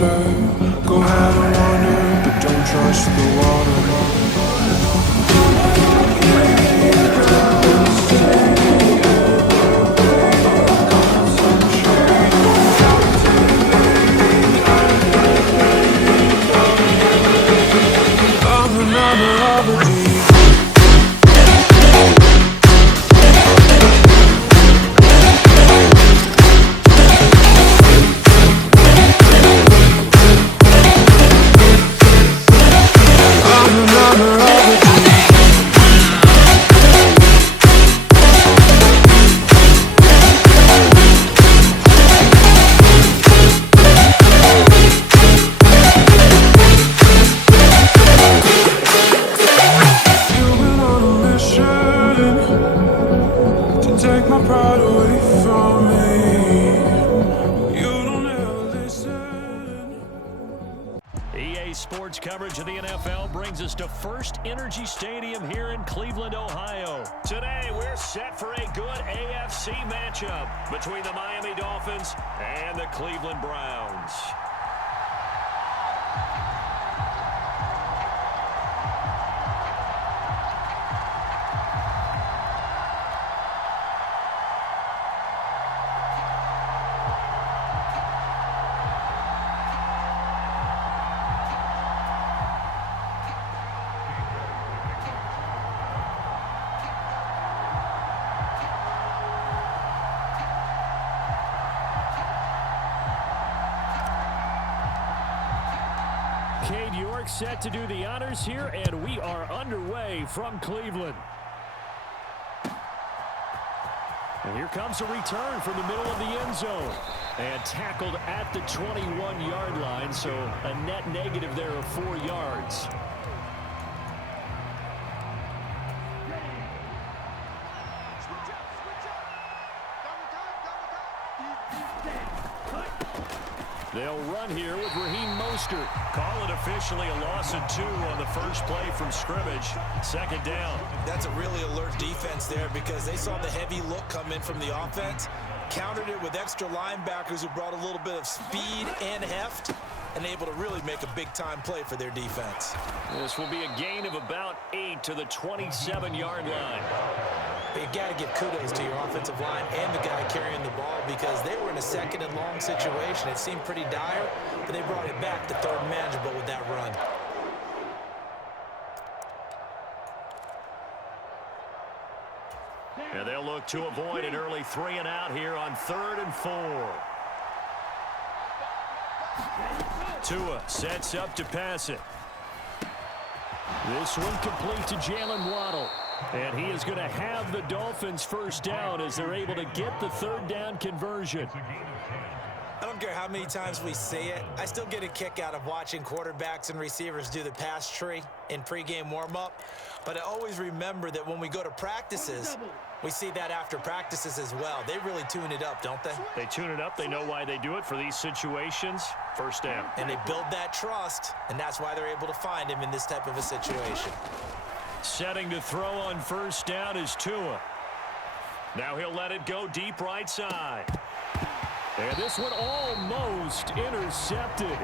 monster. Go ahead and wander, but don't trust the water. I'm a member of a dream. Sports coverage of the NFL brings us to First Energy Stadium here in Cleveland, Ohio. Today, we're set for a good AFC matchup between the Miami Dolphins and the Cleveland Browns. Cade York set to do the honors here, and we are underway from Cleveland. And here comes a return from the middle of the end zone. And tackled at the 21-yard line, so a net negative there of 4 yards. They'll run here with Raheem Mostert. Call it officially a loss of 2 on the first play from scrimmage. Second down. That's a really alert defense there because they saw the heavy look come in from the offense, countered it with extra linebackers who brought a little bit of speed and heft, and able to really make a big-time play for their defense. This will be a gain of about 8 to the 27-yard line. You got to give kudos to your offensive line and the guy carrying the ball because they were in a second and long situation. It seemed pretty dire, but they brought it back to third and manageable with that run. And they'll look to avoid an early 3 and out here on 3rd and 4. Tua sets up to pass it. This one complete to Jalen Waddle. And he is going to have the Dolphins first down as they're able to get the third down conversion. I don't care how many times we say it, I still get a kick out of watching quarterbacks and receivers do the pass tree in pregame warm-up. But I always remember that when we go to practices, we see that after practices as well. They really tune it up, don't they? They tune it up. They know why they do it for these situations. First down. And they build that trust, and that's why they're able to find him in this type of a situation. Setting to throw on first down is Tua. Now he'll let it go deep right side. And this one almost intercepted.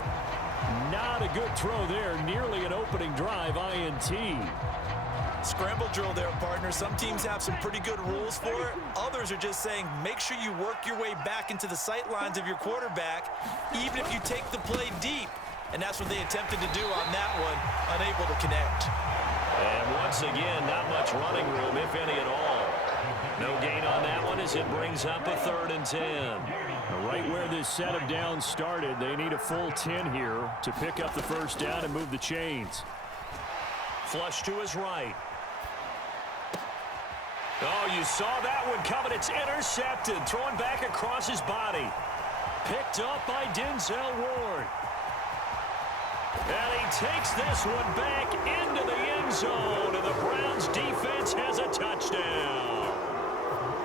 Not a good throw there. Nearly an opening drive INT. Scramble drill there, partner. Some teams have some pretty good rules for it. Others are just saying make sure you work your way back into the sight lines of your quarterback, even if you take the play deep. And that's what they attempted to do on that one, unable to connect. And once again, not much running room, if any at all. No gain on that one as it brings up a 3rd and 10. Right where this set of downs started, they need a full 10 here to pick up the first down and move the chains. Flush to his right. Oh, you saw that one coming. It's intercepted. Throwing back across his body. Picked up by Denzel Ward. And he takes this one back into the end zone, and the Browns defense has a touchdown.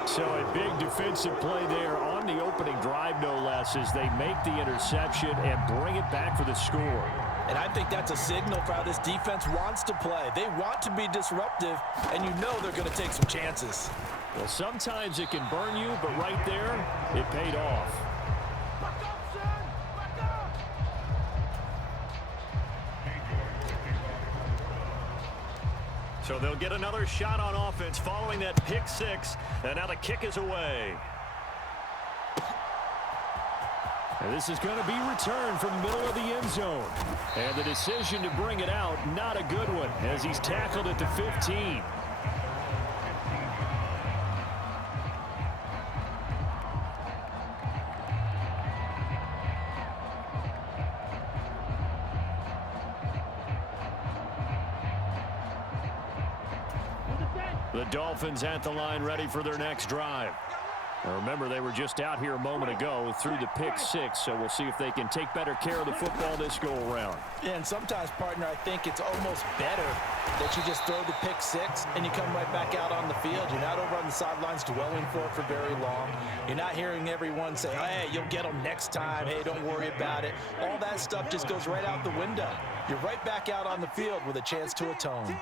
So a big defensive play there on the opening drive, no less, as they make the interception and bring it back for the score. And I think that's a signal for how this defense wants to play. They want to be disruptive, and you know they're going to take some chances. Well, sometimes it can burn you, but right there, it paid off. So they'll get another shot on offense following that pick six. And now the kick is away. And this is going to be returned from the middle of the end zone. And the decision to bring it out, not a good one, as he's tackled at the 15. The Dolphins at the line ready for their next drive. Now remember, they were just out here a moment ago through the pick six, so we'll see if they can take better care of the football this go-around. Yeah, and sometimes, partner, I think it's almost better that you just throw the pick six and you come right back out on the field. You're not over on the sidelines dwelling for it for very long. You're not hearing everyone say, hey, you'll get them next time. Hey, don't worry about it. All that stuff just goes right out the window. You're right back out on the field with a chance to atone.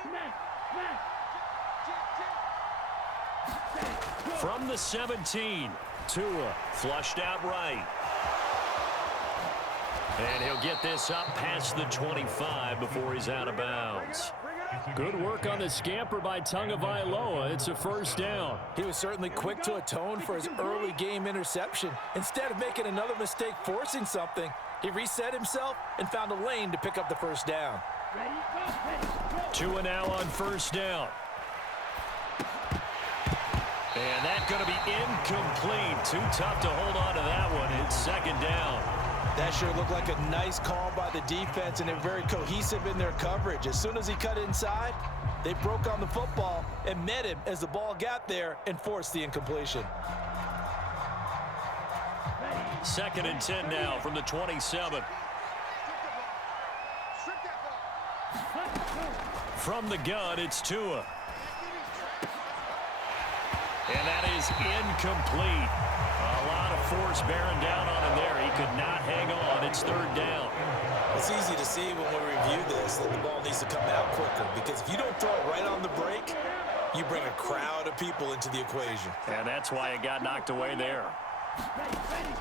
From the 17, Tua flushed out right. And he'll get this up past the 25 before he's out of bounds. Good work on the scamper by Tagovailoa. It's a first down. He was certainly quick to atone for his early game interception. Instead of making another mistake forcing something, he reset himself and found a lane to pick up the first down. Tua now on first down. And that's going to be incomplete. Too tough to hold on to that one. It's second down. That sure looked like a nice call by the defense, and they're very cohesive in their coverage. As soon as he cut inside, they broke on the football and met him as the ball got there and forced the incompletion. Second and 10 now from the 27. From the gun, it's Tua. And that is incomplete. A lot of force bearing down on him there. He could not hang on. It's third down. It's easy to see when we review this that the ball needs to come out quicker, because if you don't throw it right on the break, you bring a crowd of people into the equation. And that's why it got knocked away there.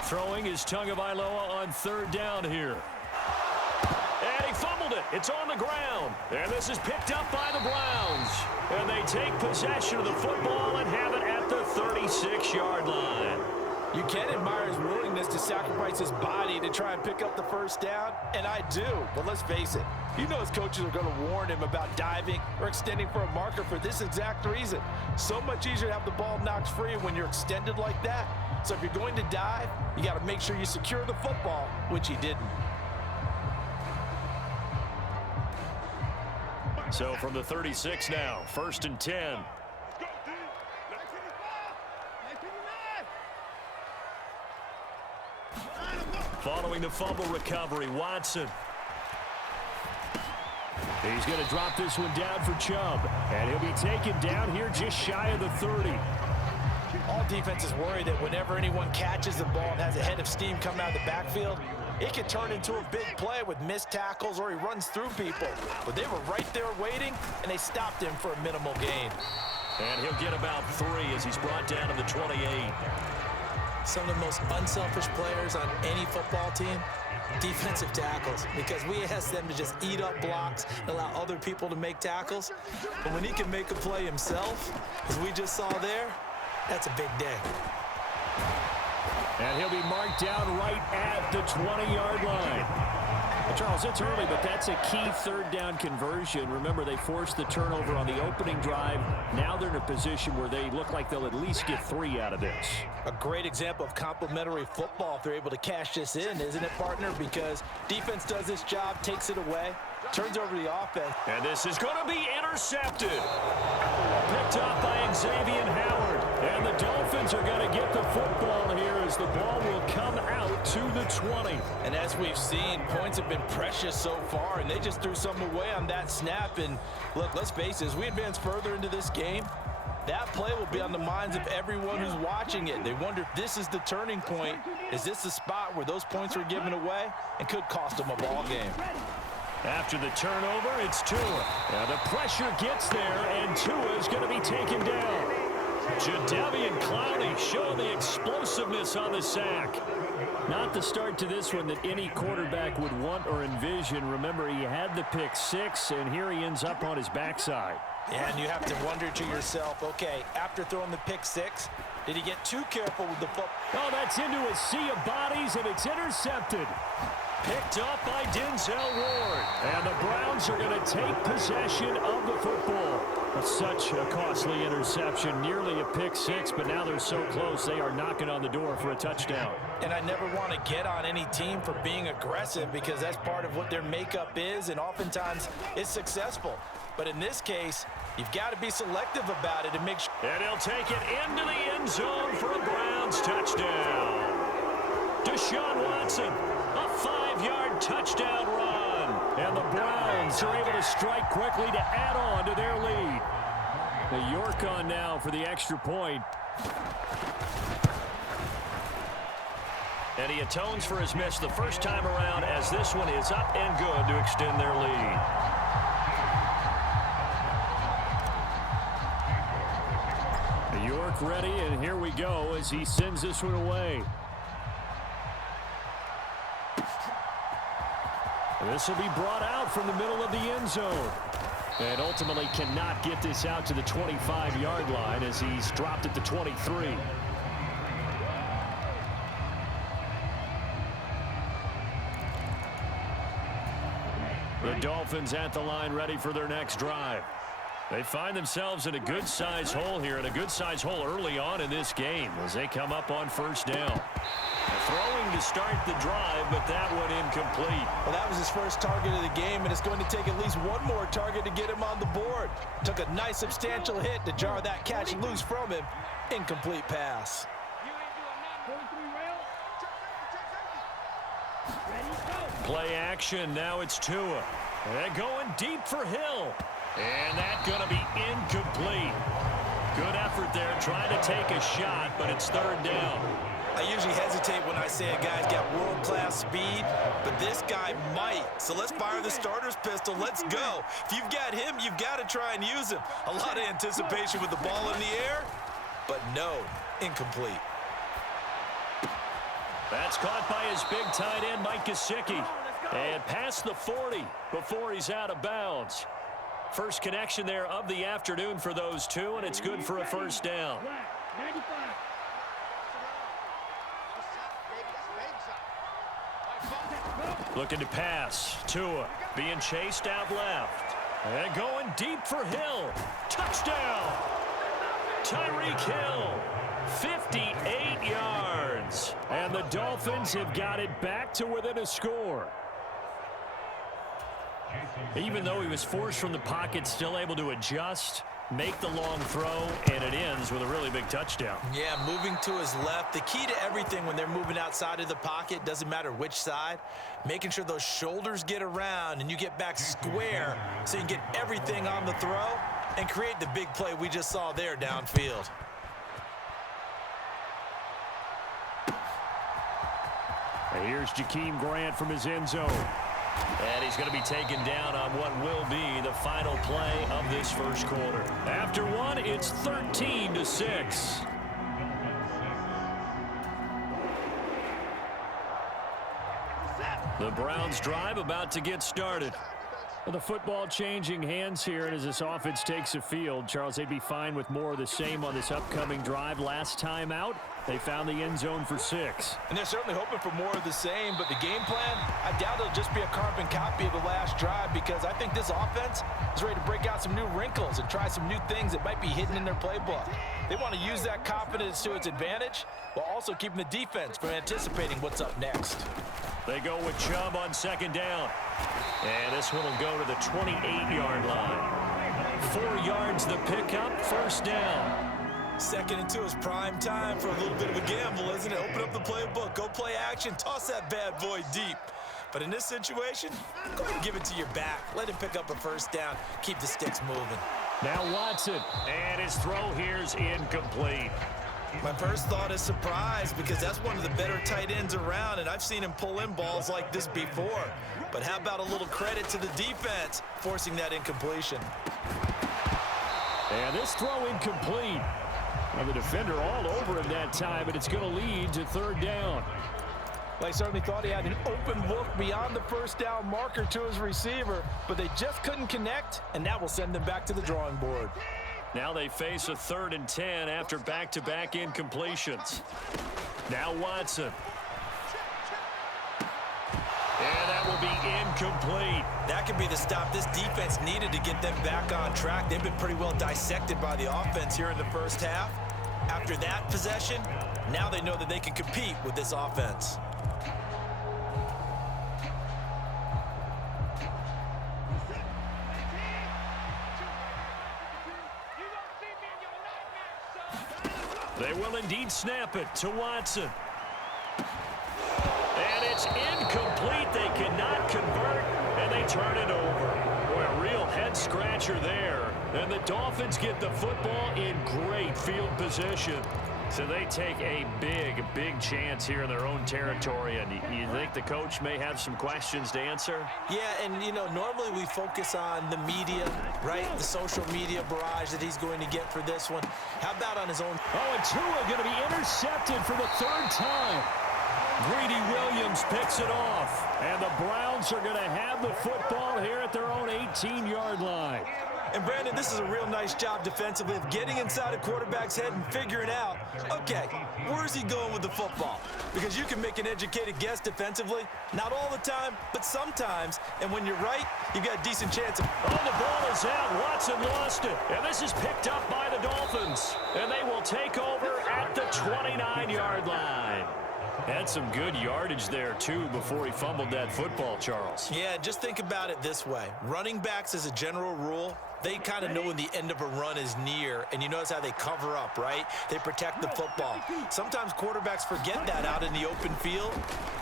Throwing is Tagovailoa on third down here. And he fumbled it. It's on the ground. And this is picked up by the Browns. And they take possession of the football and have it at the 36-yard line. You can admire his willingness to sacrifice his body to try and pick up the first down, and I do. But let's face it, you know his coaches are going to warn him about diving or extending for a marker for this exact reason. So much easier to have the ball knocked free when you're extended like that. So if you're going to dive, you got to make sure you secure the football, which he didn't. So from the 36 now, first and 10. Following the fumble recovery, Watson. He's going to drop this one down for Chubb. And he'll be taken down here just shy of the 30. All defenses worry that whenever anyone catches the ball and has a head of steam coming out of the backfield, it can turn into a big play with missed tackles or he runs through people. But they were right there waiting, and they stopped him for a minimal gain. And he'll get about 3 as he's brought down to the 28. Some of the most unselfish players on any football team, defensive tackles, because we ask them to just eat up blocks and allow other people to make tackles. But when he can make a play himself, as we just saw there, that's a big day. And he'll be marked down right at the 20-yard line. Well, Charles, it's early, but that's a key third down conversion. Remember, they forced the turnover on the opening drive. Now they're in a position where they look like they'll at least get 3 out of this. A great example of complementary football if they're able to cash this in, isn't it, partner? Because defense does this job, takes it away, turns over the offense. And this is going to be intercepted. Picked up by Xavier Howard. And the Dolphins are going to get the football here as the ball will come out to the 20. And as we've seen, points have been precious so far, and they just threw some away on that snap. And look, let's face it, as we advance further into this game, that play will be on the minds of everyone who's watching it. They wonder if this is the turning point. Is this the spot where those points were given away and could cost them a ball game? After the turnover, it's Tua. Now the pressure gets there, and Tua is going to be taken down. Jadeveon Clowney showing the explosiveness on the sack. Not the start to this one that any quarterback would want or envision. Remember, he had the pick six, and here he ends up on his backside. And you have to wonder to yourself, okay, after throwing the pick six, did he get too careful with the football? Oh, that's into a sea of bodies, and it's intercepted. Picked up by Denzel Ward. And the Browns are going to take possession of the football. Such a costly interception, nearly a pick six, but now they're so close they are knocking on the door for a touchdown. And I never want to get on any team for being aggressive because that's part of what their makeup is, and oftentimes it's successful. But in this case, you've got to be selective about it and make sure. And he'll take it into the end zone for a Browns touchdown. Deshaun Watson, a 5-yard touchdown run. And the Browns are able to strike quickly to add on to their lead. The York on now for the extra point. And he atones for his miss the first time around as this one is up and good to extend their lead. York ready, and here we go as he sends this one away. This will be brought out from the middle of the end zone. And ultimately cannot get this out to the 25-yard line as he's dropped at the 23. The Dolphins at the line ready for their next drive. They find themselves in a good-sized hole here, and a good-sized hole early on in this game as they come up on first down. Throwing to start the drive, but that one incomplete. Well, that was his first target of the game, and it's going to take at least one more target to get him on the board. Took a nice substantial hit to jar that catch loose from him. Incomplete pass. Play action. Now it's Tua. They're going deep for Hill. And that's going to be incomplete. Good effort there trying to take a shot, but it's third down. I usually hesitate when I say a guy's got world-class speed, but this guy might. So let's fire the starter's pistol. Let's go. If you've got him, you've got to try and use him. A lot of anticipation with the ball in the air, but no, incomplete. That's caught by his big tight end, Mike Gesicki. And past the 40 before he's out of bounds. First connection there of the afternoon for those two, and it's good for a first down. Looking to pass. Tua being chased out left. And going deep for Hill. Touchdown! Tyreek Hill. 58 yards. And the Dolphins have got it back to within a score. Even though he was forced from the pocket, still able to adjust, make the long throw, and it ends with a really big touchdown. Yeah, moving to his left. The key to everything when they're moving outside of the pocket, doesn't matter which side, making sure those shoulders get around and you get back square so you can get everything on the throw and create the big play we just saw there downfield. And here's Jakeem Grant from his end zone. And he's going to be taken down on what will be the final play of this first quarter. After one, it's 13-6. The Browns drive about to get started. Well, the football changing hands here, and as this offense takes the field, Charles, they'd be fine with more of the same on this upcoming drive. Last time out, they found the end zone for 6. And they're certainly hoping for more of the same, but the game plan, I doubt it'll just be a carbon copy of the last drive because I think this offense is ready to break out some new wrinkles and try some new things that might be hidden in their playbook. They want to use that confidence to its advantage while also keeping the defense from anticipating what's up next. They go with Chubb on second down. And this one will go to the 28-yard line. 4 yards the pickup, first down. Second and 2 is prime time for a little bit of a gamble, isn't it? Open up the playbook, go play action, toss that bad boy deep. But in this situation, go ahead and give it to your back. Let him pick up a first down. Keep the sticks moving. Now Watson, and his throw here's incomplete. My first thought is surprise because that's one of the better tight ends around, and I've seen him pull in balls like this before. But how about a little credit to the defense forcing that incompletion? And this throw incomplete. Well, the defender all over him that time, and it's going to lead to third down. They certainly thought he had an open look beyond the first down marker to his receiver, but they just couldn't connect, and that will send them back to the drawing board. Now they face a 3rd and 10 after back-to-back incompletions. Now Watson. And that will be incomplete. That could be the stop this defense needed to get them back on track. They've been pretty well dissected by the offense here in the first half. After that possession, now they know that they can compete with this offense. They will indeed snap it to Watson. And it's incomplete. They cannot convert, and they turn it over. Boy, a real head-scratcher there. And the Dolphins get the football in great field position. So they take a big chance here in their own territory. And you think the coach may have some questions to answer? Yeah, and, you know, normally we focus on the media, right? The social media barrage that he's going to get for this one. How about on his own? Oh, and Tua going to be intercepted for the 3rd time. Greedy Williams picks it off. And the Browns are going to have the football here at their own 18-yard line. And, Brandon, this is a real nice job defensively of getting inside a quarterback's head and figuring out, okay, where's he going with the football? Because you can make an educated guess defensively. Not all the time, but sometimes. And when you're right, you've got a decent chance of... Oh, the ball is out. Watson lost it. And this is picked up by the Dolphins. And they will take over at the 29-yard line. Had some good yardage there, too, before he fumbled that football, Charles. Yeah, just think about it this way. Running backs, as a general rule, they kind of know when the end of a run is near, and you notice how they cover up, right? They protect the football. Sometimes quarterbacks forget that out in the open field.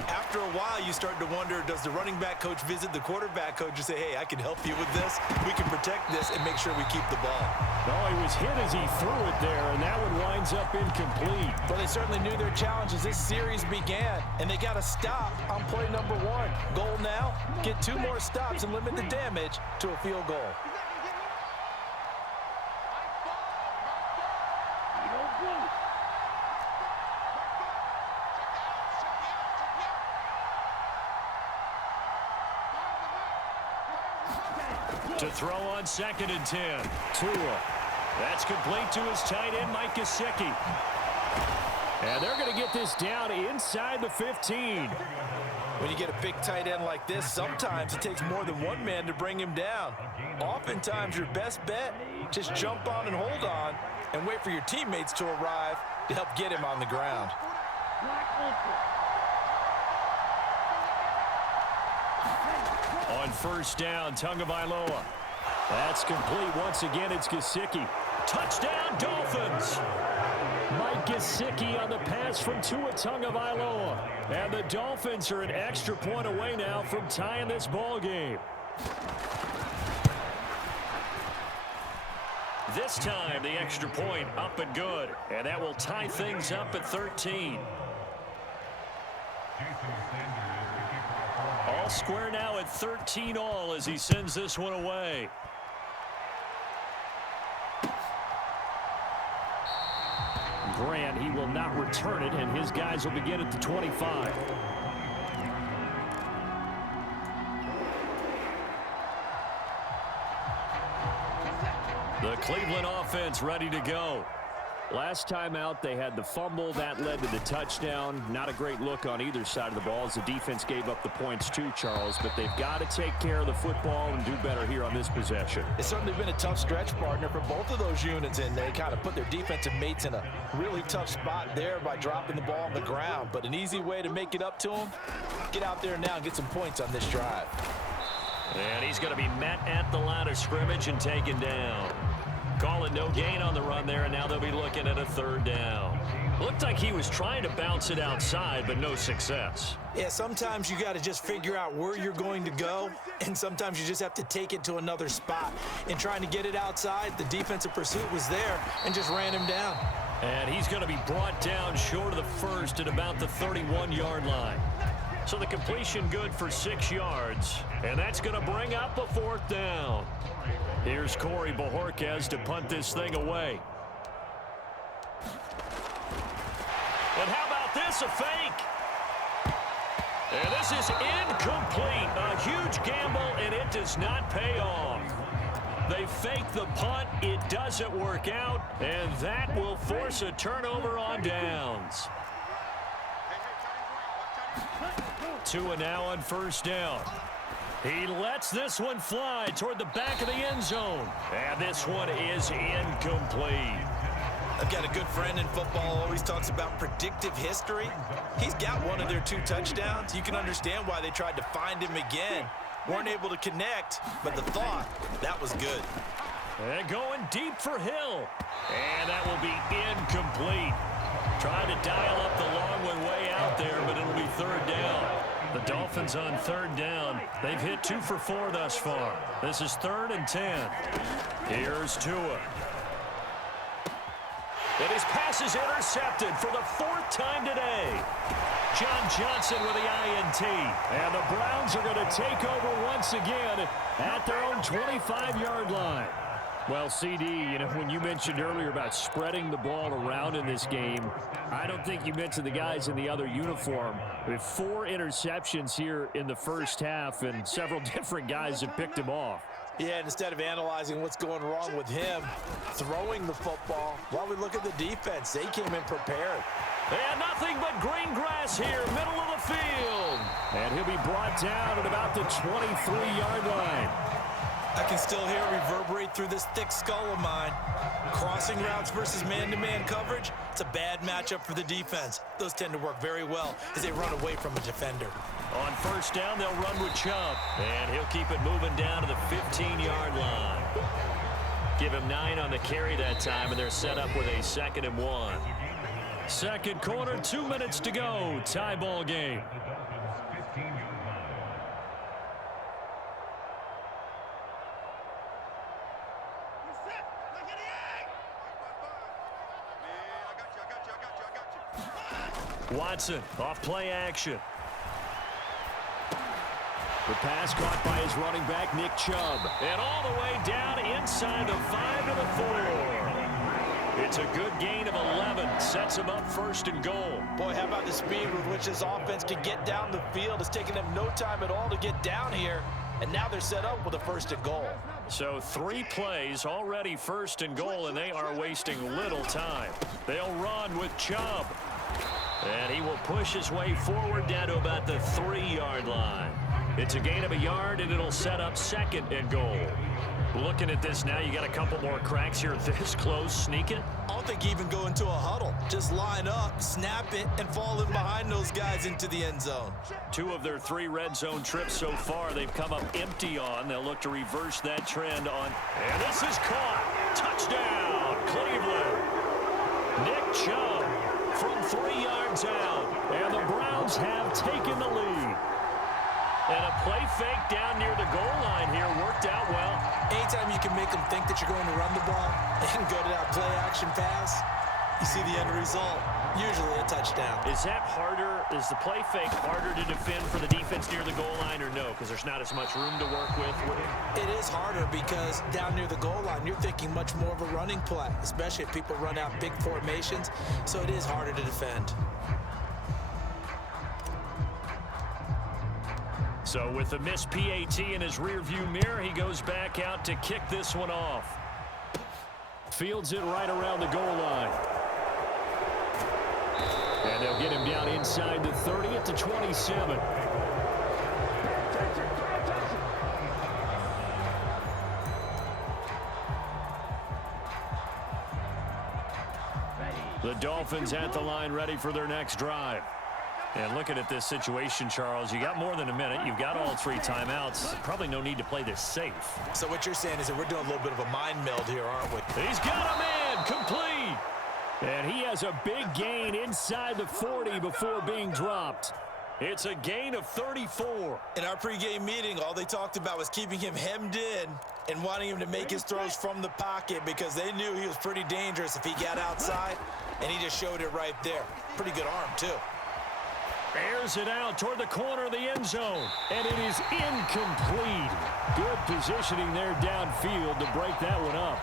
After a while, you start to wonder, does the running back coach visit the quarterback coach and say, hey, I can help you with this. We can protect this and make sure we keep the ball. No, he was hit as he threw it there, and that one winds up incomplete. But they certainly knew their challenge as this series began, and they got to stop on play number 1. Goal now, get 2 more stops and limit the damage to a field goal. To throw on 2nd and 10. Tua. That's complete to his tight end, Mike Gesicki. And they're going to get this down inside the 15. When you get a big tight end like this, sometimes it takes more than one man to bring him down. Oftentimes, your best bet, just jump on and hold on and wait for your teammates to arrive to help get him on the ground. On 1st down, Tagovailoa. That's complete. Once again, it's Gesicki. Touchdown, Dolphins! Mike Gesicki on the pass from Tua Tagovailoa. And the Dolphins are an extra point away now from tying this ball game. This time, the extra point up and good. And that will tie things up at 13. All square now at 13 all as he sends this one away. Grant, he will not return it, and his guys will begin at the 25. The Cleveland offense ready to go. Last time out, they had the fumble. That led to the touchdown. Not a great look on either side of the ball as the defense gave up the points too, Charles. But they've got to take care of the football and do better here on this possession. It's certainly been a tough stretch, partner, for both of those units, and they kind of put their defensive mates in a really tough spot there by dropping the ball on the ground. But an easy way to make it up to them, get out there now and get some points on this drive. And he's going to be met at the line of scrimmage and taken down. Call it no gain on the run there, and now they'll be looking at a 3rd down. Looked like he was trying to bounce it outside, but no success. Yeah, sometimes you got to just figure out where you're going to go, and sometimes you just have to take it to another spot. In trying to get it outside, the defensive pursuit was there and just ran him down. And he's going to be brought down short of the first at about the 31-yard line. So the completion good for 6 yards, and that's going to bring up a 4th down. Here's Corey Bojorquez to punt this thing away. And how about this, a fake? And this is incomplete. A huge gamble, and it does not pay off. They fake the punt. It doesn't work out, and that will force a turnover on downs. 2 and now on first down. He lets this one fly toward the back of the end zone. And this one is incomplete. I've got a good friend in football, always talks about predictive history. He's got one of their 2 touchdowns. You can understand why they tried to find him again. Weren't able to connect, but the thought, that was good. And going deep for Hill. And that will be incomplete. Trying to dial up the long one way out there, but it'll be third down. The Dolphins on third down. They've hit 2 for 4 thus far. This is 3rd and 10. Here's Tua. And his pass is intercepted for the 4th time today. John Johnson with the INT. And the Browns are going to take over once again at their own 25-yard line. Well, CD, you know, when you mentioned earlier about spreading the ball around in this game, I don't think you mentioned the guys in the other uniform. We have 4 interceptions here in the first half, and several different guys have picked him off. Yeah, and instead of analyzing what's going wrong with him, throwing the football, while we look at the defense, they came in prepared. And nothing but green grass here, middle of the field. And he'll be brought down at about the 23-yard line. I can still hear it reverberate through this thick skull of mine. Crossing routes versus man-to-man coverage, it's a bad matchup for the defense. Those tend to work very well as they run away from a defender. On first down, they'll run with Chubb. And he'll keep it moving down to the 15-yard line. Give him 9 on the carry that time, and they're set up with a 2nd and 1. Second quarter, 2 minutes to go. Tie ball game. Watson off play action. The pass caught by his running back, Nick Chubb. And all the way down inside the 5 to the 4. It's a good gain of 11. Sets him up 1st and goal. Boy, how about the speed with which this offense can get down the field? It's taken them no time at all to get down here. And now they're set up with a 1st and goal. So 3 plays already 1st and goal, and they are wasting little time. They'll run with Chubb. And he will push his way forward down to about the 3-yard line. It's a gain of a yard, and it'll set up 2nd and goal. Looking at this now, you got a couple more cracks here this close. Sneak it. I don't think even go into a huddle. Just line up, snap it, and fall in behind those guys into the end zone. 2 of their 3 red zone trips so far, they've come up empty on. They'll look to reverse that trend on. And this is caught. Touchdown, Cleveland. Nick Chubb from 3 yards out. And the Browns have taken the lead. And a play fake down near the goal line here worked out well. Anytime you can make them think that you're going to run the ball and go to that play action pass, you see the end result, usually a touchdown. Is that harder? Is the play fake harder to defend for the defense near the goal line or no? Because there's not as much room to work with? It is harder because down near the goal line, you're thinking much more of a running play, especially if people run out big formations. So it is harder to defend. So with the missed PAT in his rearview mirror, he goes back out to kick this one off. Fields it right around the goal line. And they'll get him down inside the 30 at the 27. The Dolphins at the line ready for their next drive. And looking at this situation, Charles, you got more than a minute. You've got all 3 timeouts. Probably no need to play this safe. So what you're saying is that we're doing a little bit of a mind meld here, aren't we? He's got a man, complete. And he has a big gain inside the 40 before being dropped. It's a gain of 34. In our pregame meeting, all they talked about was keeping him hemmed in and wanting him to make his throws from the pocket because they knew he was pretty dangerous if he got outside, and he just showed it right there. Pretty good arm, too. Airs it out toward the corner of the end zone, and it is incomplete. Good positioning there downfield to break that one up.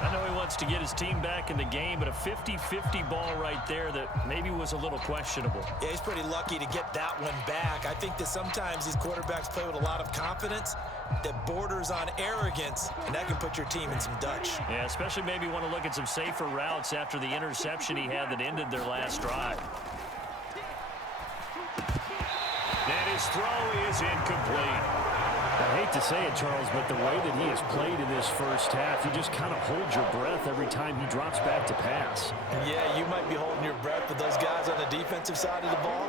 I know he wants to get his team back in the game, but a 50-50 ball right there that maybe was a little questionable. Yeah, he's pretty lucky to get that one back. I think that sometimes these quarterbacks play with a lot of confidence that borders on arrogance, and that can put your team in some Dutch. Yeah, especially maybe want to look at some safer routes after the interception he had that ended their last drive. And his throw is incomplete. I hate to say it, Charles, but the way that he has played in this first half, you just kind of hold your breath every time he drops back to pass. Yeah, you might be holding your breath, but those guys on the defensive side of the ball,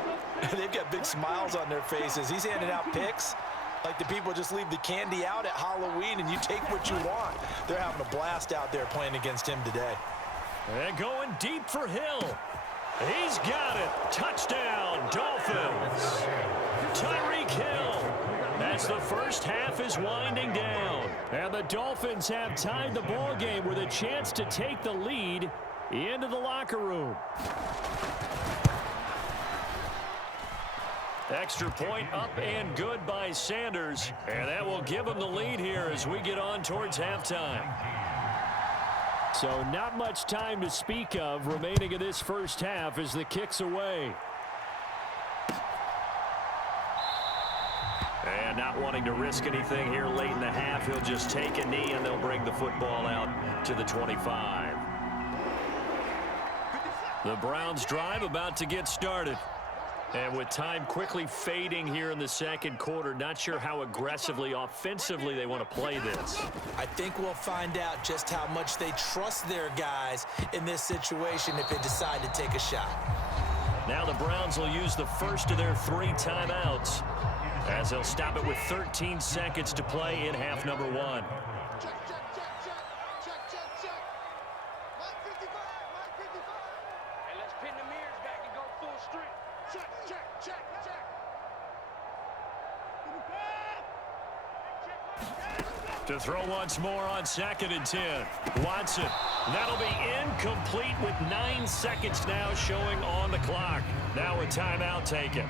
they've got big smiles on their faces. He's handing out picks like the people just leave the candy out at Halloween and you take what you want. They're having a blast out there playing against him today. And going deep for Hill. He's got it. Touchdown, Dolphins. Tyreek Hill. As the first half is winding down. And the Dolphins have tied the ball game with a chance to take the lead into the locker room. Extra point up and good by Sanders. And that will give them the lead here as we get on towards halftime. So not much time to speak of remaining in this first half as the kick's away. And not wanting to risk anything here late in the half, he'll just take a knee and they'll bring the football out to the 25. The Browns drive about to get started. And with time quickly fading here in the second quarter, not sure how aggressively, offensively they want to play this. I think we'll find out just how much they trust their guys in this situation if they decide to take a shot. Now the Browns will use the first of their 3 timeouts as they'll stop it with 13 seconds to play in half number 1. Check. Mike 55. Hey, let's pin the mirrors back and go full strength. Check. To throw once more on 2nd and 10. Watson. That'll be incomplete with 9 seconds now showing on the clock. Now a timeout taken.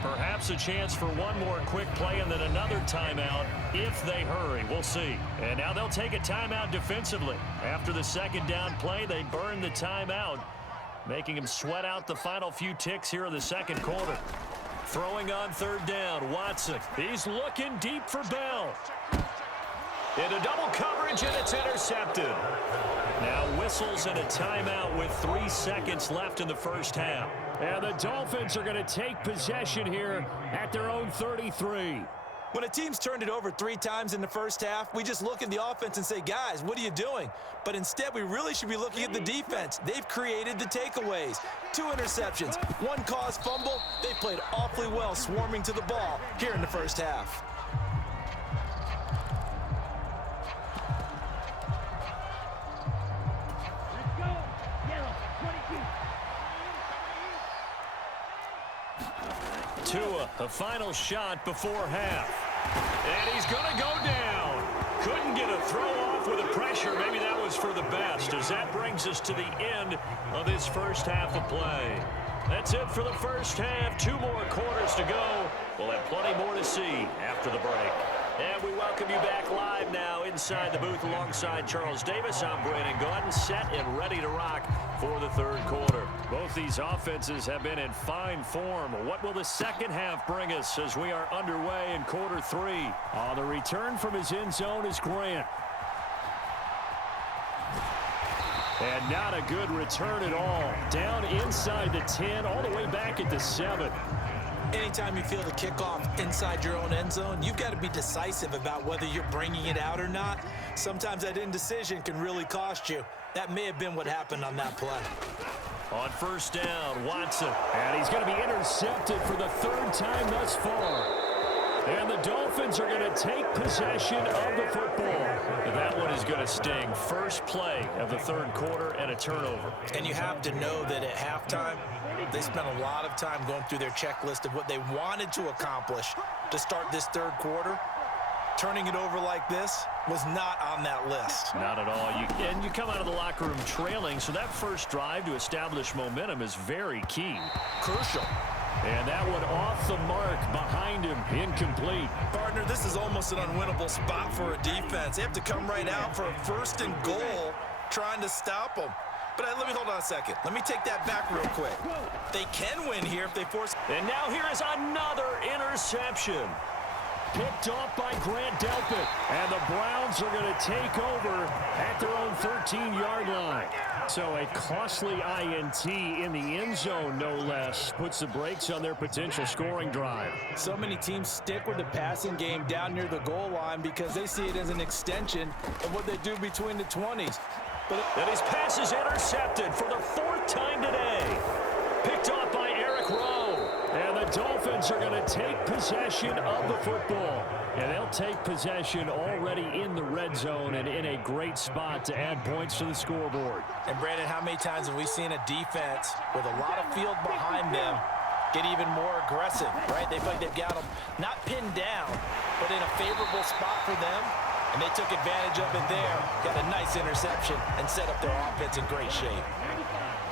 Perhaps a chance for one more quick play and then another timeout if they hurry. We'll see. And now they'll take a timeout defensively. After the second down play, they burn the timeout, making them sweat out the final few ticks here in the second quarter. Throwing on 3rd down, Watson. He's looking deep for Bell. Into double coverage, and it's intercepted. Now whistles and a timeout with 3 seconds left in the first half. And the Dolphins are going to take possession here at their own 33. When a team's turned it over 3 times in the first half, we just look at the offense and say, guys, what are you doing? But instead, we really should be looking at the defense. They've created the takeaways. 2 interceptions, 1 caused fumble. They played awfully well swarming to the ball here in the first half. Tua, a final shot before half. And he's going to go down. Couldn't get a throw off with the pressure. Maybe that was for the best, as that brings us to the end of this first half of play. That's it for the first half. 2 more quarters to go. We'll have plenty more to see after the break. And we welcome you back live now inside the booth alongside Charles Davis. I'm Brandon Gordon, set and ready to rock for the 3rd quarter. Both these offenses have been in fine form. What will the second half bring us as we are underway in quarter 3? On the return from his end zone is Grant. And not a good return at all. Down inside the 10, all the way back at the 7. Anytime you feel the kickoff inside your own end zone, you've got to be decisive about whether you're bringing it out or not. Sometimes that indecision can really cost you. That may have been what happened on that play. On 1st down, Watson. And he's going to be intercepted for the 3rd time thus far. And the Dolphins are going to take possession of the football. That one is going to sting. First play of the 3rd quarter and a turnover. And you have to know that at halftime, they spent a lot of time going through their checklist of what they wanted to accomplish to start this 3rd quarter. Turning it over like this was not on that list. Not at all. And you come out of the locker room trailing, so that first drive to establish momentum is very key. Crucial. And that one off the mark behind him, incomplete. Partner, this is almost an unwinnable spot for a defense. They have to come right out for a 1st and goal trying to stop them. But let me hold on a second. Let me take that back real quick. They can win here if they force. And now here is another interception. Picked off by Grant Delpit. And the Browns are going to take over at their own 13-yard line. So a costly INT in the end zone, no less, puts the brakes on their potential scoring drive. So many teams stick with the passing game down near the goal line because they see it as an extension of what they do between the 20s. And his pass is intercepted for the 4th time today. Picked off by Eric Rowe. And the Dolphins are going to take possession of the football. And they'll take possession already in the red zone and in a great spot to add points to the scoreboard. And Brandon, how many times have we seen a defense with a lot of field behind them get even more aggressive, right? They feel like they've got them not pinned down, but in a favorable spot for them. And they took advantage of it there, got a nice interception, and set up their offense in great shape.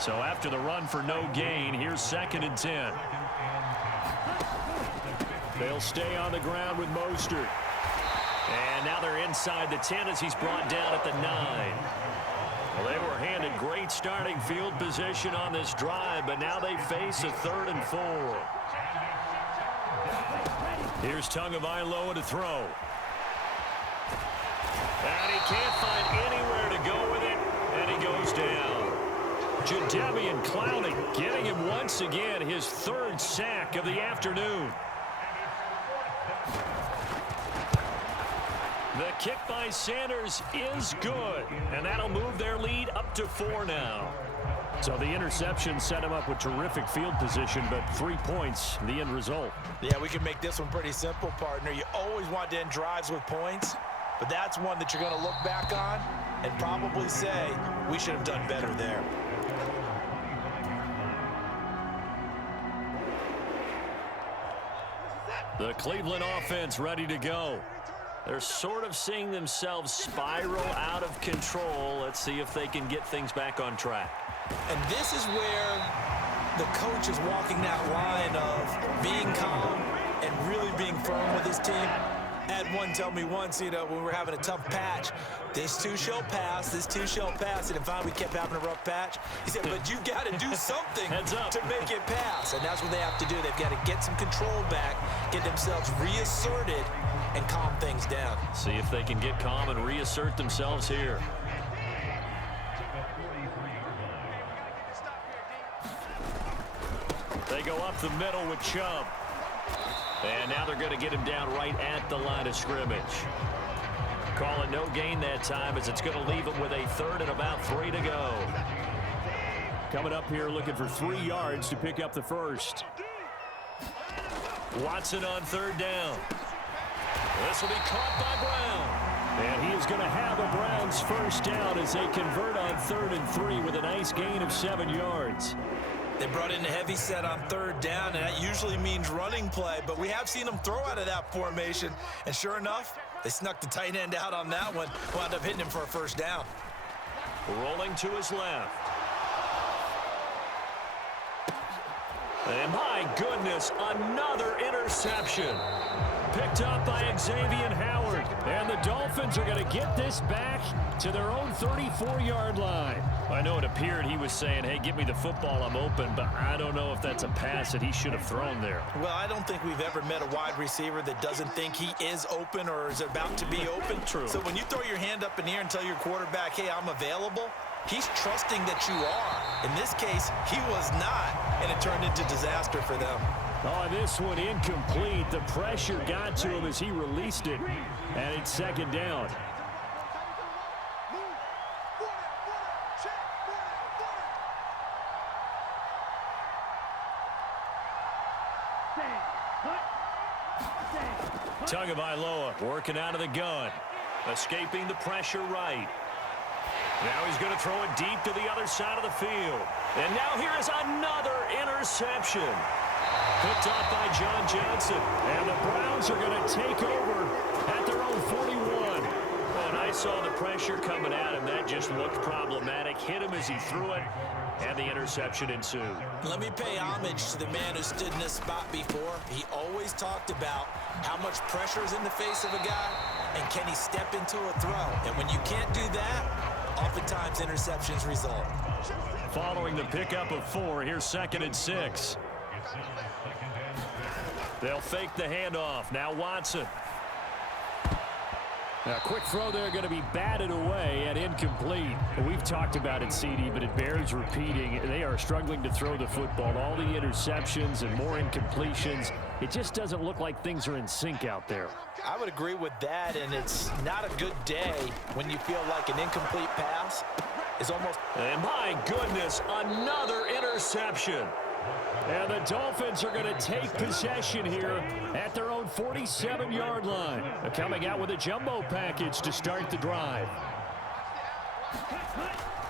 So after the run for no gain, here's 2nd and 10. They'll stay on the ground with Mostert. And now they're inside the 10 as he's brought down at the 9. Well, they were handed great starting field position on this drive, but now they face a 3rd and 4. Here's Tagovailoa to throw. And he can't find anywhere to go with it, and he goes down. Jadeveon Clowney getting him once again, his 3rd sack of the afternoon. The kick by Sanders is good, and that'll move their lead up to 4 now. So the interception set him up with terrific field position, but 3 points, the end result. Yeah, we can make this one pretty simple, partner. You always want to end drives with points, but that's one that you're going to look back on and probably say, we should have done better there. The Cleveland offense ready to go. They're sort of seeing themselves spiral out of control. Let's see if they can get things back on track. And this is where the coach is walking that line of being calm and really being firm with his team. I had one tell me once, when we were having a tough patch, this too shall pass, this too shall pass, and finally we kept having a rough patch. He said, but you got to do something to make it pass, and that's what they have to do. They've got to get some control back, get themselves reasserted, and calm things down. See if they can get calm and reassert themselves here. They go up the middle with Chubb. And now they're going to get him down right at the line of scrimmage. Call it no gain that time as it's going to leave him with a 3rd and about 3 to go. Coming up here looking for 3 yards to pick up the 1st. Watson on 3rd down. This will be caught by Brown. And he is going to have a Browns 1st down as they convert on 3rd and 3 with a nice gain of 7 yards. They brought in the heavy set on 3rd down, and that usually means running play, but we have seen them throw out of that formation, and sure enough, they snuck the tight end out on that one, wound up hitting him for a 1st down. Rolling to his left. And my goodness, another interception. Picked up by Xavier Howard. And the Dolphins are going to get this back to their own 34-yard line. I know it appeared he was saying, hey, give me the football, I'm open, but I don't know if that's a pass that he should have thrown there. Well, I don't think we've ever met a wide receiver that doesn't think he is open or is about to be open. True. So when you throw your hand up in the air and tell your quarterback, hey, I'm available, he's trusting that you are. In this case, he was not, and it turned into disaster for them. Oh, this one incomplete. The pressure got to him as he released it, and it's 2nd down. Tagovailoa working out of the gun, escaping the pressure right. Now he's going to throw it deep to the other side of the field. And now here is another interception. Picked off by John Johnson. And the Browns are going to take over at their own 41. Oh, nice I saw the pressure coming at him. That just looked problematic. Hit him as he threw it, and the interception ensued. Let me pay homage to the man who stood in this spot before. He always talked about how much pressure is in the face of a guy, and can he step into a throw. And when you can't do that, oftentimes interceptions result. Following the pickup of 4, here's 2nd and 6. They'll fake the handoff. Now Watson. A quick throw there, going to be batted away and incomplete. We've talked about it, CD, but it bears repeating. They are struggling to throw the football. All the interceptions and more incompletions. It just doesn't look like things are in sync out there. I would agree with that, and it's not a good day when you feel like an incomplete pass is almost... And my goodness, another interception. And the Dolphins are going to take possession here at their own 47-yard line. They're coming out with a jumbo package to start the drive.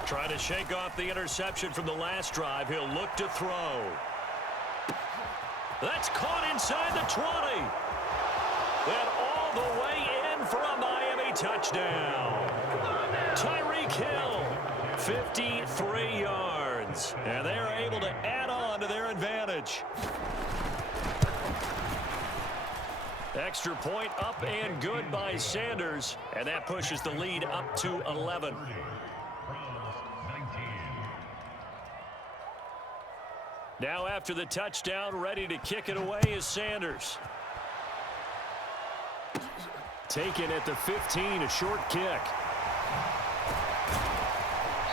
Trying to shake off the interception from the last drive. He'll look to throw. That's caught inside the 20. And all the way in for a Miami touchdown. Tyreek Hill, 53 yards. And they are able to add on to their advantage. Extra point up and good by Sanders. And that pushes the lead up to 11. Now after the touchdown, ready to kick it away is Sanders. Taken at the 15, a short kick.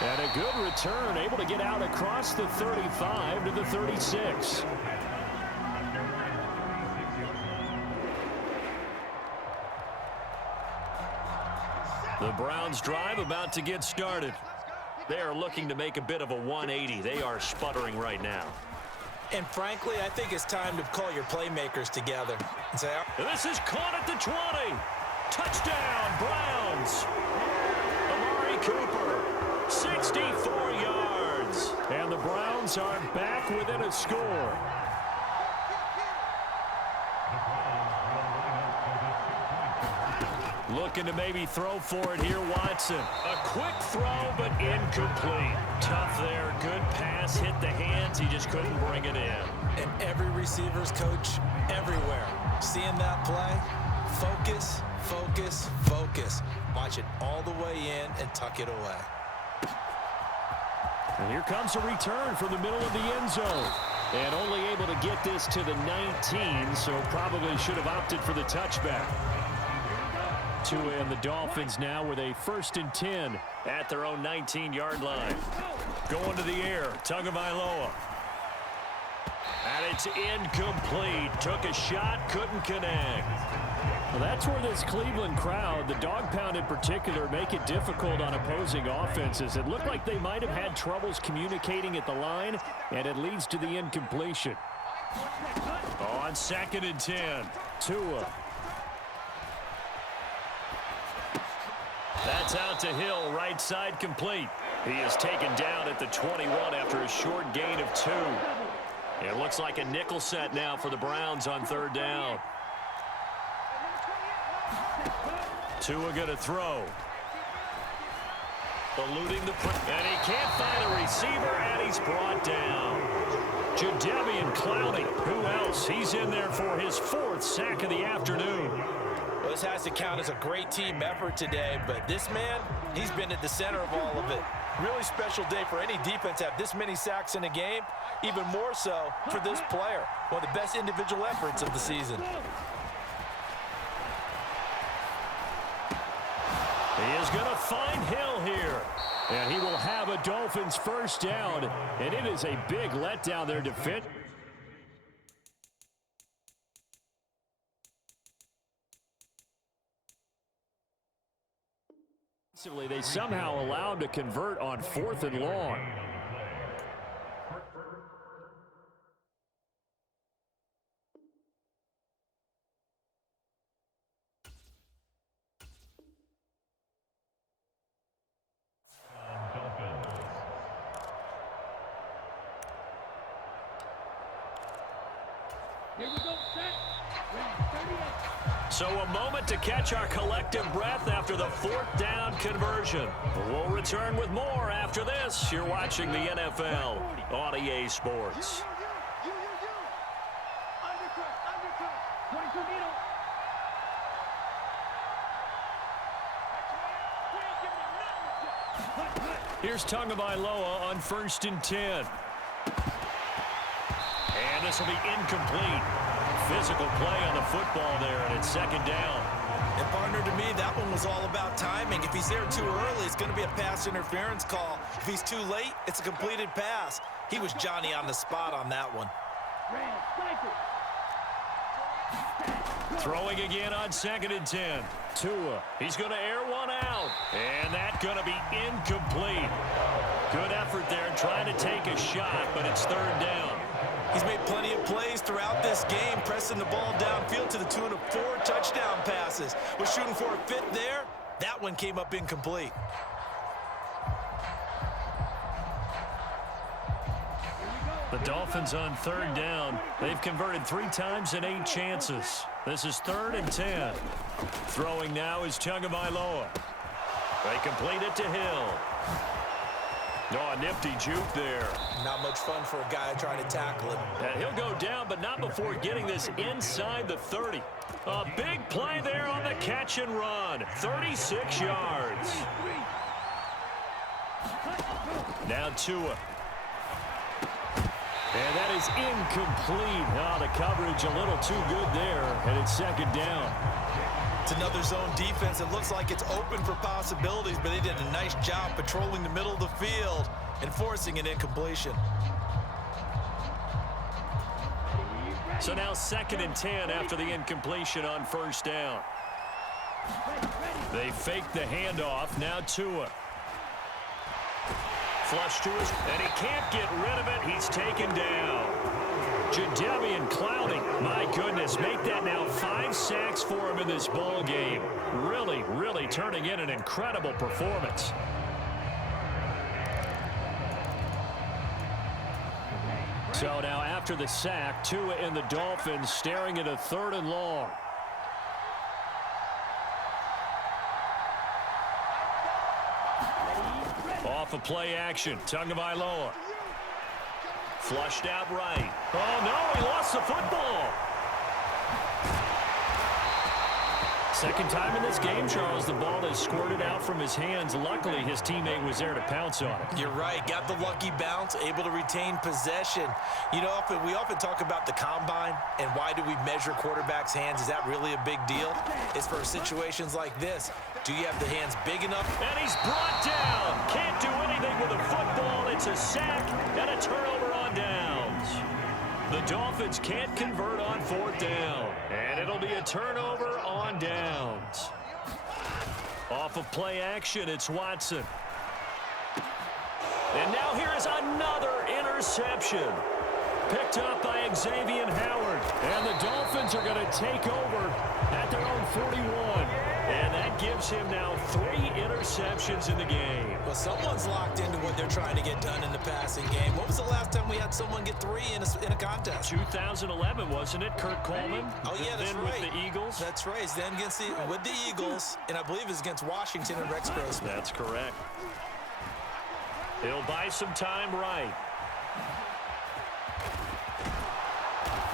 And a good return, able to get out across the 35 to the 36. The Browns drive about to get started. They are looking to make a bit of a 180. They are sputtering right now. And frankly, I think it's time to call your playmakers together and say, This is caught at the 20. Touchdown, Browns. Amari Cooper, 64 yards. And the Browns are back within a score. Looking to maybe throw for it here, Watson. A quick throw, but incomplete. Tough there. Good pass. Hit the hands. He just couldn't bring it in. and every receiver's coach everywhere, seeing that play, focus, focus, focus. Watch it all the way in and tuck it away. And here comes a return from the middle of the end zone. And only able to get this to the 19, so probably should have opted for the touchback. Tua and the Dolphins now with a 1st and 10 at their own 19-yard line. Going to the air, Tagovailoa. And it's incomplete. Took a shot, couldn't connect. Well, that's where this Cleveland crowd, the dog pound in particular, make it difficult on opposing offenses. It looked like they might have had troubles communicating at the line, and it leads to the incompletion. On 2nd and 10, Tua. That's out to Hill, right side complete. He is taken down at the 21 after a short gain of 2. It looks like a nickel set now for the Browns on 3rd down. Tua going to throw. Eluding the and he can't find a receiver, and he's brought down. Jadeveon Clowney, who else? He's in there for his 4th sack of the afternoon. Well, this has to count as a great team effort today, but this man, he's been at the center of all of it. Really special day for any defense to have this many sacks in a game, even more so for this player. One of the best individual efforts of the season. He is going to find Hill here. And he will have a Dolphins 1st down. And it is a big letdown there to fit. They somehow allow him to convert on 4th and long. Here we go, set. Ready, 38. So a moment to catch our collective breath after the 4th down conversion. We'll return with more after this. You're watching the NFL on EA Sports. Here's Tagovailoa on 1st and 10. And this will be incomplete. Physical play on the football there, and it's 2nd down. And partner, to me, that one was all about timing. If he's there too early, it's going to be a pass interference call. If he's too late, it's a completed pass. He was Johnny on the spot on that one. Throwing again on 2nd and 10. Tua, he's going to air one out. And that's going to be incomplete. Good effort there trying to take a shot, but it's 3rd down. He's made plenty of plays throughout this game, pressing the ball downfield to the tune of 4 touchdown passes. Was shooting for a 5th there. That one came up incomplete. The Dolphins on 3rd down. They've converted 3 times in 8 chances. This is 3rd and 10. Throwing now is Tagovailoa. They complete it to Hill. Oh, a nifty juke there. Not much fun for a guy trying to tackle him. And he'll go down, but not before getting this inside the 30. A big play there on the catch and run. 36 yards. Now Tua. And that is incomplete. Oh, the coverage a little too good there, and it's 2nd down. It's another zone defense. It looks like it's open for possibilities, but they did a nice job patrolling the middle of the field and forcing an incompletion. So now 2nd and 10 after the incompletion on 1st down. They fake the handoff. Now Tua. Flush to his, and he can't get rid of it. He's taken down. Jadeveon Clowney, my goodness, make that now 5 sacks for him in this ball game. Really, really turning in an incredible performance. So now after the sack, Tua and the Dolphins staring at a 3rd and long. Off of play action, Tagovailoa. Flushed out right. Oh, no, he lost the football. Second time in this game, Charles, the ball is squirted out from his hands. Luckily, his teammate was there to pounce on it. You're right. Got the lucky bounce, able to retain possession. You know, we often talk about the combine and why do we measure quarterbacks' hands. Is that really a big deal? It's for situations like this. Do you have the hands big enough? And he's brought down. Can't do anything with a football. It's a sack and a turnover on downs. The Dolphins can't convert on 4th down. And it'll be a turnover on downs. Off of play action, it's Watson. And now here is another interception. Picked up by Xavier Howard. And the Dolphins are going to take over at their own 41. And that gives him now 3 interceptions in the game. Well, someone's locked into what they're trying to get done in the passing game. What was the last time we had someone get 3 in a contest? 2011, wasn't it? Kurt Coleman? Oh, yeah, that's then right. With the Eagles? That's right. It's then with the Eagles, and I believe it's against Washington and Rex Grossman. That's correct. He'll buy some time right.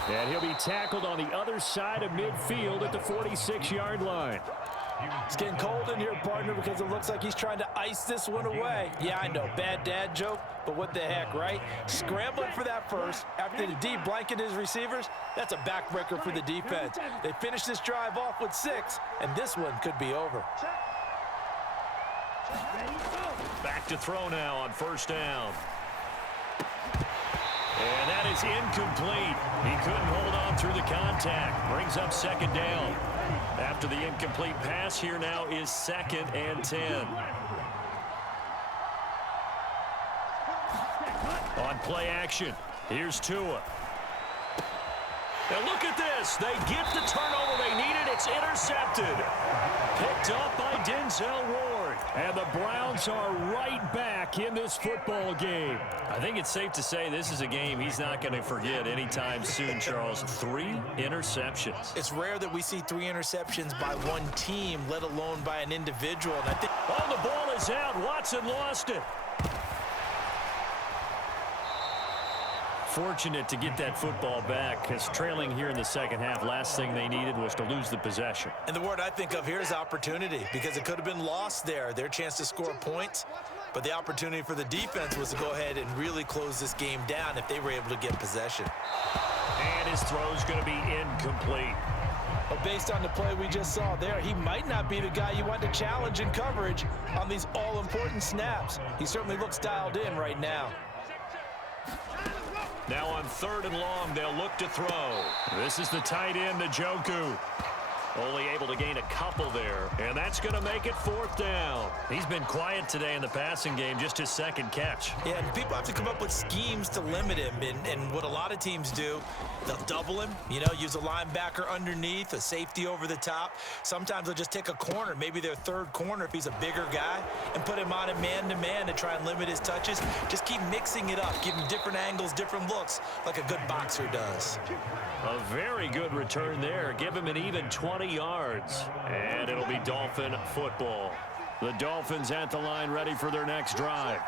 And he'll be tackled on the other side of midfield at the 46-yard line. It's getting cold in here, partner, because it looks like he's trying to ice this one away. Yeah, I know, bad dad joke, but what the heck, right? Scrambling for that first after the D blanketed his receivers. That's a backbreaker for the defense. They finished this drive off with 6, and this one could be over. Back to throw now on 1st down. And that is incomplete. He couldn't hold on through the contact. Brings up 2nd down. After the incomplete pass, here now is 2nd and 10. On play action, here's Tua. Now look at this. They get the turnover they needed. It's intercepted. Picked up by Denzel Ward. And the Browns are right back in this football game. I think it's safe to say this is a game he's not going to forget anytime soon, Charles. 3 interceptions. It's rare that we see 3 interceptions by one team, let alone by an individual. And I think Oh, the ball is out. Watson lost it. Fortunate to get that football back, because trailing here in the second half, last thing they needed was to lose the possession. And the word I think of here is opportunity, because it could have been lost there, their chance to score points. But the opportunity for the defense was to go ahead and really close this game down if they were able to get possession. And his throw's going to be incomplete. But based on the play we just saw there, he might not be the guy you want to challenge in coverage on these all-important snaps. He certainly looks dialed in right now. Now on 3rd and long, they'll look to throw. This is the tight end, Njoku. Only able to gain a couple there, and that's going to make it 4th down. He's been quiet today in the passing game, just his 2nd catch. Yeah, and people have to come up with schemes to limit him, and what a lot of teams do, they'll double him, use a linebacker underneath, a safety over the top. Sometimes they'll just take a corner, maybe their 3rd corner if he's a bigger guy, and put him on a man-to-man to try and limit his touches. Just keep mixing it up, give him different angles, different looks, like a good boxer does. A very good return there. Give him an even 20 yards. And it'll be Dolphin football. The Dolphins at the line, ready for their next drive.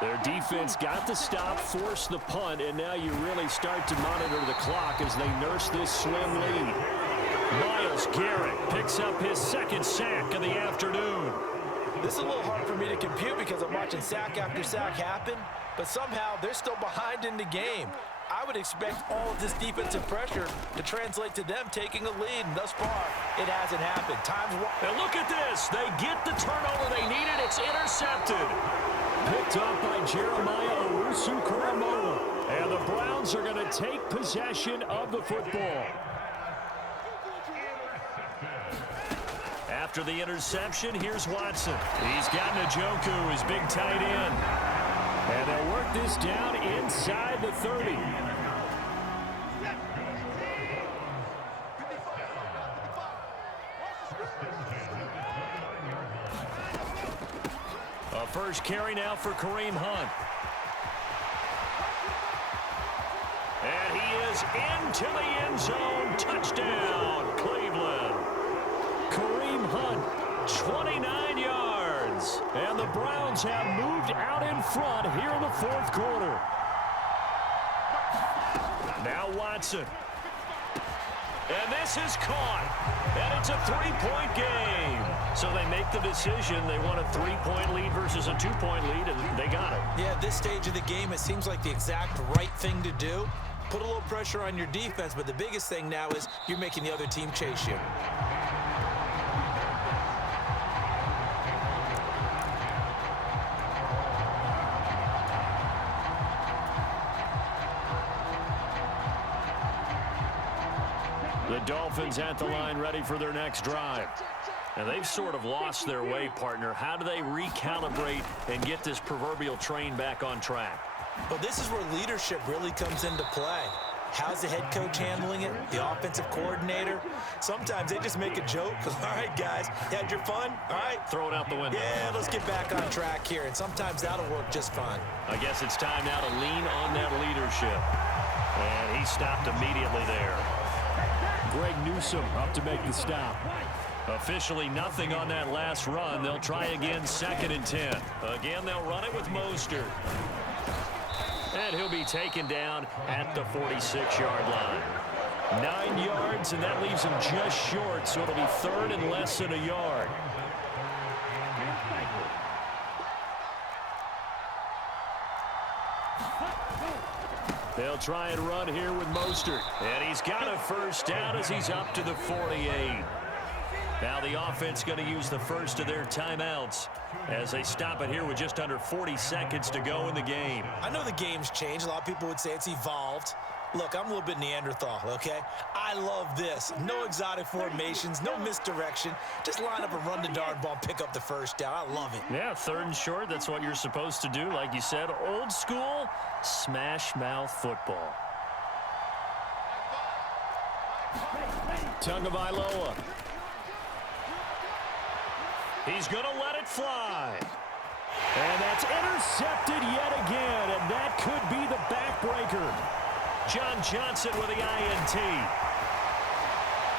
Their defense got the stop, forced the punt, and now you really start to monitor the clock as they nurse this slim lead. Myles Garrett picks up his 2nd sack of the afternoon. This is a little hard for me to compute because I'm watching sack after sack happen, but somehow they're still behind in the game. I would expect all of this defensive pressure to translate to them taking a lead, and thus far, it hasn't happened. Now look at this. They get the turnover they needed. It's intercepted. Picked up by Jeremiah Owusu-Koramoah. And the Browns are going to take possession of the football. After the interception, here's Watson. He's got Njoku, his big tight end. And they'll work this down inside the 30. A first carry now for Kareem Hunt. And he is into the end zone. Touchdown, Cleveland. Kareem Hunt, 29 yards. And the Browns have moved out in front here in the 4th quarter. Now Watson. And this is caught. And it's a 3-point game. So they make the decision. They want a 3-point lead versus a 2-point lead, and they got it. Yeah, at this stage of the game, it seems like the exact right thing to do. Put a little pressure on your defense, but the biggest thing now is you're making the other team chase you. The Dolphins at the line, ready for their next drive. And they've sort of lost their way, partner. How do they recalibrate and get this proverbial train back on track? Well, this is where leadership really comes into play. How's the head coach handling it? The offensive coordinator? Sometimes they just make a joke. All right, guys, you had your fun? All right. Throw it out the window. Yeah, let's get back on track here. And sometimes that'll work just fine. I guess it's time now to lean on that leadership. And he stopped immediately there. Greg Newsome up to make the stop. Officially nothing on that last run. They'll try again, 2nd and 10. Again, they'll run it with Mostert. And he'll be taken down at the 46-yard line. 9 yards, and that leaves him just short, so it'll be 3rd and less than a yard. They'll try and run here with Mostert. And he's got a first down as he's up to the 48. Now the offense going to use the first of their timeouts as they stop it here with just under 40 seconds to go in the game. I know the game's changed. A lot of people would say it's evolved. Look, I'm a little bit Neanderthal, okay? I love this. No exotic formations, no misdirection. Just line up and run the darn ball, pick up the first down. I love it. Yeah, 3rd and short, that's what you're supposed to do. Like you said, old school, smash mouth football. Tagovailoa. He's going to let it fly. And that's intercepted yet again, and that could be the backbreaker. John Johnson with the INT.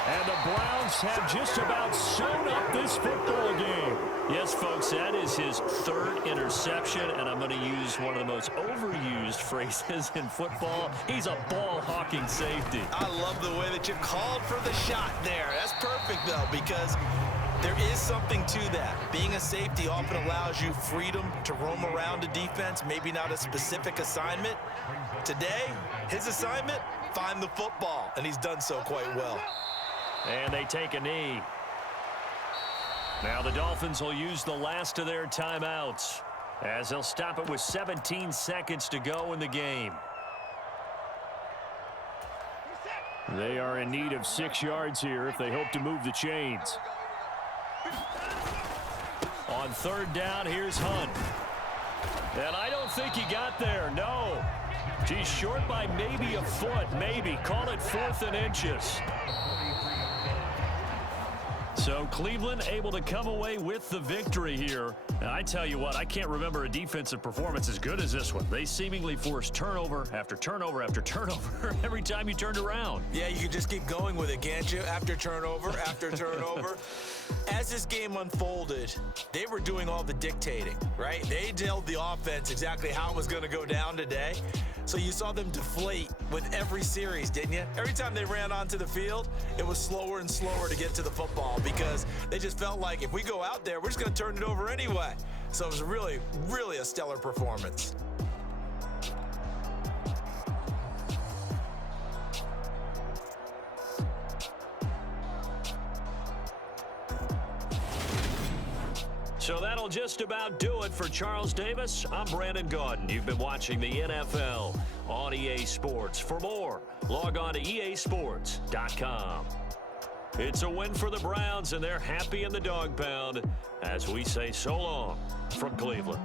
And the Browns have just about sewn up this football game. Yes, folks, that is his third interception, and I'm going to use one of the most overused phrases in football. He's a ball-hawking safety. I love the way that you called for the shot there. That's perfect, though, because there is something to that. Being a safety often allows you freedom to roam around a defense, maybe not a specific assignment. Today, his assignment, find the football, and he's done so quite well. And they take a knee. Now the Dolphins will use the last of their timeouts as they'll stop it with 17 seconds to go in the game. They are in need of 6 yards here if they hope to move the chains. On third down, here's Hunt. And I don't think he got there, no. He's short by maybe a foot, maybe. Call it 4th and inches. So Cleveland able to come away with the victory here. Now, I tell you what, I can't remember a defensive performance as good as this one. They seemingly forced turnover after turnover after turnover every time you turned around. Yeah, you can just keep going with it, can't you? After turnover, after turnover. As this game unfolded, they were doing all the dictating, right? They told the offense exactly how it was going to go down today. So you saw them deflate with every series, didn't you? Every time they ran onto the field, it was slower and slower to get to the football because they just felt like if we go out there, we're just going to turn it over anyway. So it was really, really a stellar performance. So that'll just about do it for Charles Davis. I'm Brandon Gaudin. You've been watching the NFL on EA Sports. For more, log on to easports.com. It's a win for the Browns, and they're happy in the dog pound as we say so long from Cleveland.